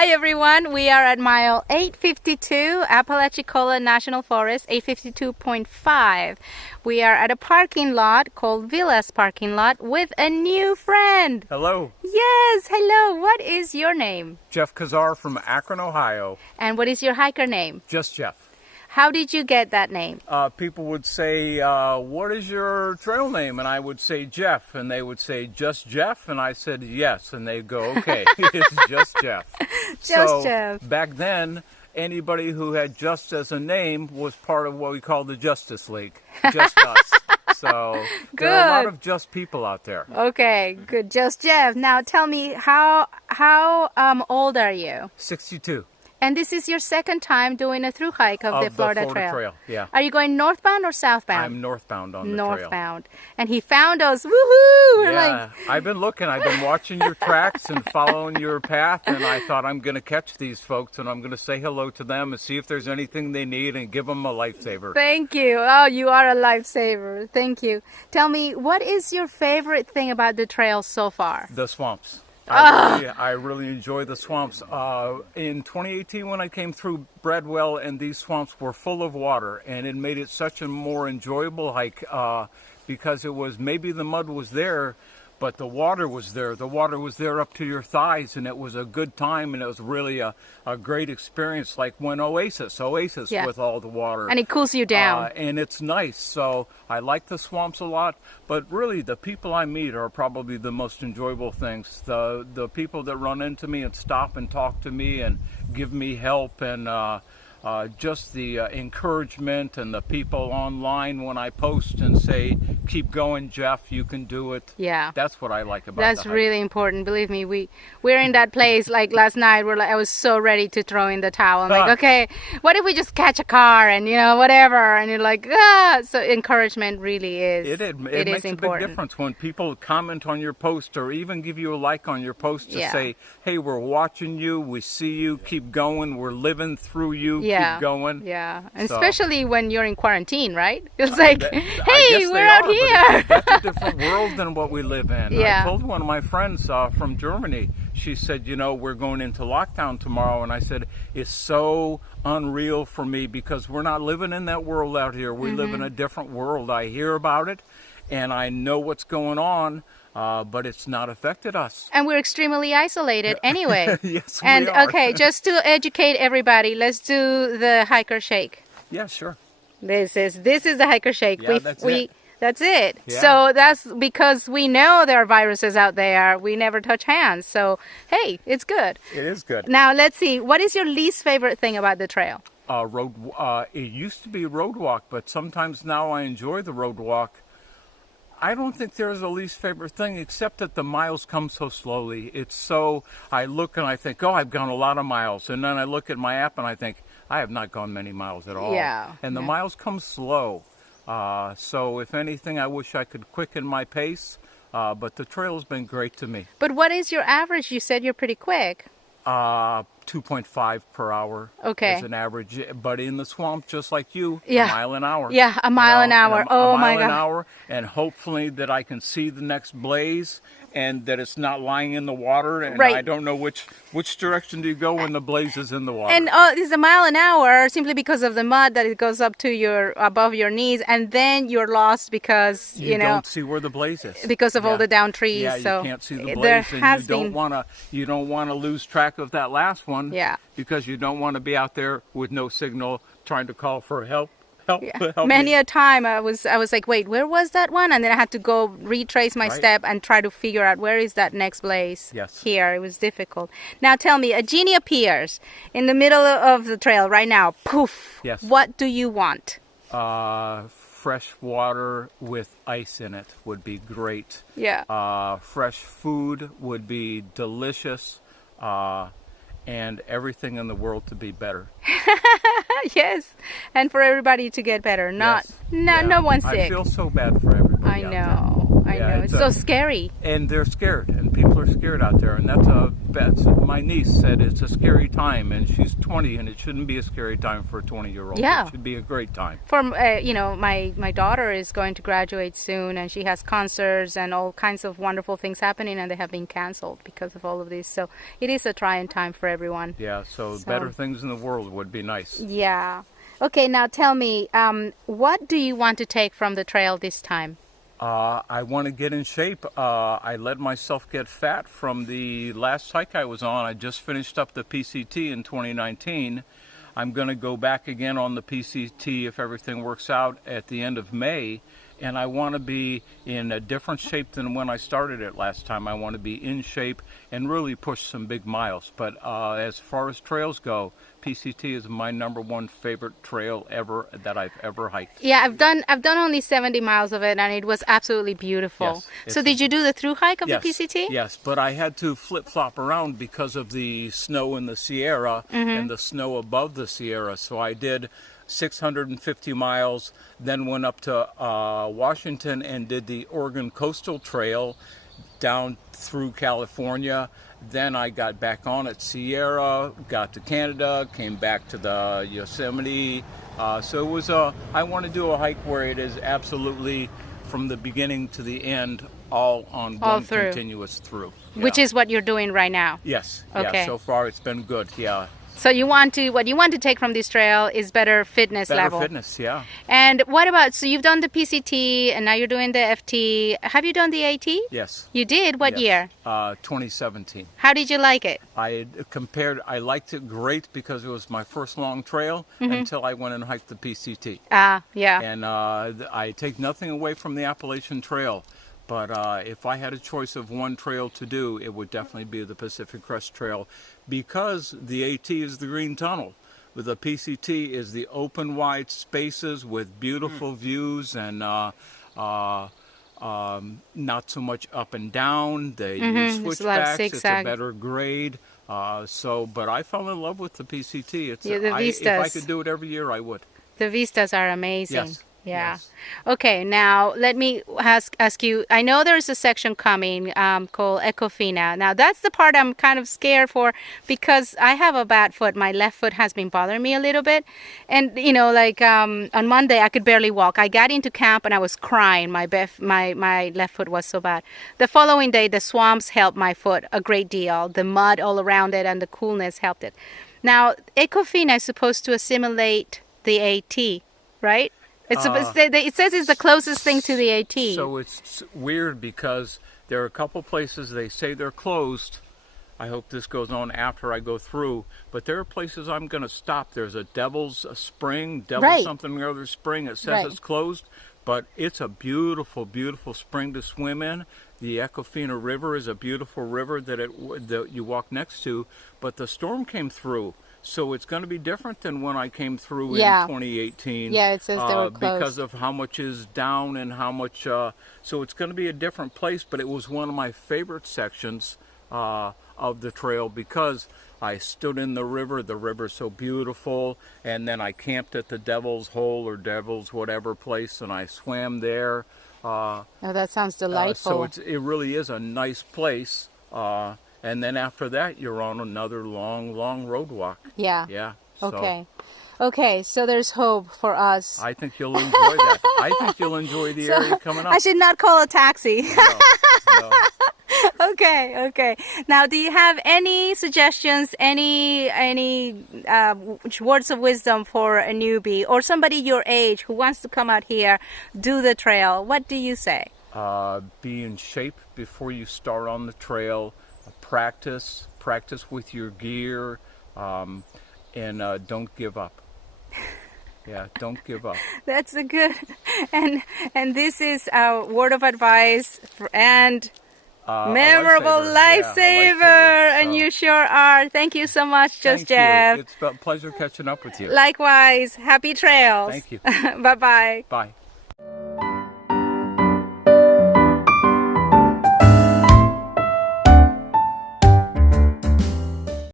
Hi everyone, we are at mile 852, Apalachicola National Forest, 852.5. We are at a parking lot called Villa's Parking Lot with a new friend. Hello. Yes, hello. What is your name? Jeff Kazar from Akron, Ohio. And what is your hiker name? JustJeff. How did you get that name? People would say, what is your trail name? And I would say Jeff, and they would say, Just Jeff? And I said, yes. And they'd go, okay, it's Just Jeff. JustJeff. Back then, anybody who had Just as a name was part of what we call the Justice League. Just us. So there are a lot of just people out there. Okay, good. JustJeff. Now tell me, how old are you? 62. And this is your second time doing a thru hike of the Florida Trail. Yeah. Are you going northbound or southbound? I'm northbound on the trail. Northbound. And he found us. Woohoo! We're Yeah, I've been looking. I've been watching your tracks and following your path, and I thought I'm going to catch these folks, and I'm going to say hello to them and see if there's anything they need and give them a lifesaver. Thank you. Oh, you are a lifesaver. Thank you. Tell me, what is your favorite thing about the trail so far? The swamps. I really enjoy the swamps. In 2018, when I came through Bradwell, and these swamps were full of water, and it made it such a more enjoyable hike because it was, maybe the mud was there, but the water was there. The water was there up to your thighs, and it was a good time, and it was really a great experience, like when Oasis Yeah. with all the water. And it cools you down. And it's nice. So I like the swamps a lot, but really the people I meet are probably the most enjoyable things. The people that run into me and stop and talk to me and give me help, and just the encouragement, and the people online when I post and say, keep going, Jeff, you can do it. Yeah. That's what I like about That's the hike. really important. Believe me, we're in that place like last night where I was so ready to throw in the towel. I'm like, okay, what if we just catch a car and, whatever? And you're like, ah. So encouragement really is. It important. makes a big difference when people comment on your post or even give you a like on your post to say, hey, we're watching you, we see you, keep going, we're living through you, keep going. Yeah, and especially when you're in quarantine, right? It's like, hey, we're out here. That's a different world than what we live in. Yeah. I told one of my friends from Germany, she said, we're going into lockdown tomorrow. And I said, it's so unreal for me because we're not living in that world out here. We live in a different world. I hear about it and I know what's going on, but it's not affected us. And we're extremely isolated anyway. Yes, and we are. Okay, just to educate everybody, let's do the hiker shake. Yeah, sure. This is the hiker shake. Yeah, that's it. That's it. Yeah. So that's because we know there are viruses out there. We never touch hands. So, hey, it's good. It is good. Now, let's see. What is your least favorite thing about the trail? It used to be road walk, but sometimes now I enjoy the road walk. I don't think there's a least favorite thing except that the miles come so slowly. I look and I think, oh, I've gone a lot of miles. And then I look at my app and I think, I have not gone many miles at all. Yeah. And the miles come slow. So if anything, I wish I could quicken my pace, but the trail's been great to me. But what is your average? You said you're pretty quick. 2.5 per hour is an average. But in the swamp, just like you, a mile an hour. Yeah, a mile an hour. Oh my God. A mile an hour, and hopefully that I can see the next blaze and that it's not lying in the water. And I don't know which direction do you go when the blaze is in the water. And it's a mile an hour simply because of the mud that it goes up to above your knees, and then you're lost because you don't see where the blaze is because of all the down trees. Yeah, so you can't see the blaze, and you don't want to lose track of that last one. Yeah. Because you don't want to be out there with no signal trying to call for help. Many a time I was like, wait, where was that one? And then I had to go retrace my step and try to figure out where is that next blaze. Yes. Here. It was difficult. Now tell me, a genie appears in the middle of the trail right now. Poof. Yes. What do you want? Fresh water with ice in it would be great. Yeah. Fresh food would be delicious. And everything in the world to be better. Yes, and for everybody to get better. No one sick. I feel so bad for everybody. I know. It's so scary. And they're scared, and people are scared out there. And that's my niece said it's a scary time, and she's 20, and it shouldn't be a scary time for a 20-year-old. Yeah. It should be a great time. For my daughter is going to graduate soon, and she has concerts and all kinds of wonderful things happening, and they have been canceled because of all of this. So it is a trying time for everyone. Yeah. So better things in the world would be nice. Yeah. Okay. Now tell me, what do you want to take from the trail this time? I want to get in shape. I let myself get fat from the last hike I was on. I just finished up the PCT in 2019. I'm going to go back again on the PCT if everything works out at the end of May. And I want to be in a different shape than when I started it last time. I want to be in shape and really push some big miles. But as far as trails go, PCT is my #1 favorite trail ever that I've ever hiked. Yeah, I've done only 70 miles of it, and it was absolutely beautiful. Yes, so did you do the through hike of yes, the PCT? Yes, but I had to flip-flop around because of the snow in the Sierra and the snow above the Sierra. So I did 650 miles, then went up to Washington and did the Oregon Coastal Trail down through California. Then I got back on at Sierra, got to Canada, came back to the Yosemite. So it was I want to do a hike where it is absolutely from the beginning to the end, all on one continuous through. Yeah. Which is what you're doing right now. Yes. Okay. Yeah, so far it's been good. Yeah. So what you want to take from this trail is better fitness level. Better fitness, yeah. And what about, so you've done the PCT and now you're doing the FT. Have you done the AT? Yes. You did? What year? 2017. How did you like it? I liked it great because it was my first long trail until I went and hiked the PCT. Yeah. And I take nothing away from the Appalachian Trail. But if I had a choice of one trail to do, it would definitely be the Pacific Crest Trail because the AT is the Green Tunnel. But the PCT is the open, wide spaces with beautiful views and not so much up and down. They use switchbacks. It's a better grade. But I fell in love with the PCT. The vistas. If I could do it every year, I would. The vistas are amazing. Yes. Yeah. Yes. Okay, now let me ask you, I know there's a section coming called Ecofina. Now that's the part I'm kind of scared for because I have a bad foot. My left foot has been bothering me a little bit. And, on Monday I could barely walk. I got into camp and I was crying. My left foot was so bad. The following day, the swamps helped my foot a great deal. The mud all around it and the coolness helped it. Now, Ecofina is supposed to assimilate the AT, right? It says it's the closest thing to the AT. So it's weird because there are a couple places they say they're closed. I hope this goes on after I go through. But there are places I'm going to stop. There's a Devil's Spring, something or other spring. It says it's closed, but it's a beautiful, beautiful spring to swim in. The Ecofina River is a beautiful river that you walk next to. But the storm came through. So it's going to be different than when I came through in 2018. Yeah, it says they were closed. Because of how much is down and how much... so it's going to be a different place, but it was one of my favorite sections of the trail because I stood in the river. The river's so beautiful. And then I camped at the Devil's Hole or Devil's whatever place, and I swam there. That sounds delightful. So it really is a nice place. And then after that, you're on another long, long road walk. Yeah. Yeah. Okay, so there's hope for us. I think you'll enjoy that. I think you'll enjoy the area coming up. I should not call a taxi. No. Okay. Now, do you have any suggestions, any words of wisdom for a newbie or somebody your age who wants to come out here, do the trail? What do you say? Be in shape before you start on the trail. Practice with your gear, and don't give up. Yeah, don't give up. That's a good, and this is our word of advice and memorable lifesaver, and you sure are. Thank you so much, JustJeff. It's a pleasure catching up with you. Likewise, happy trails. Thank you. Bye-bye. Bye.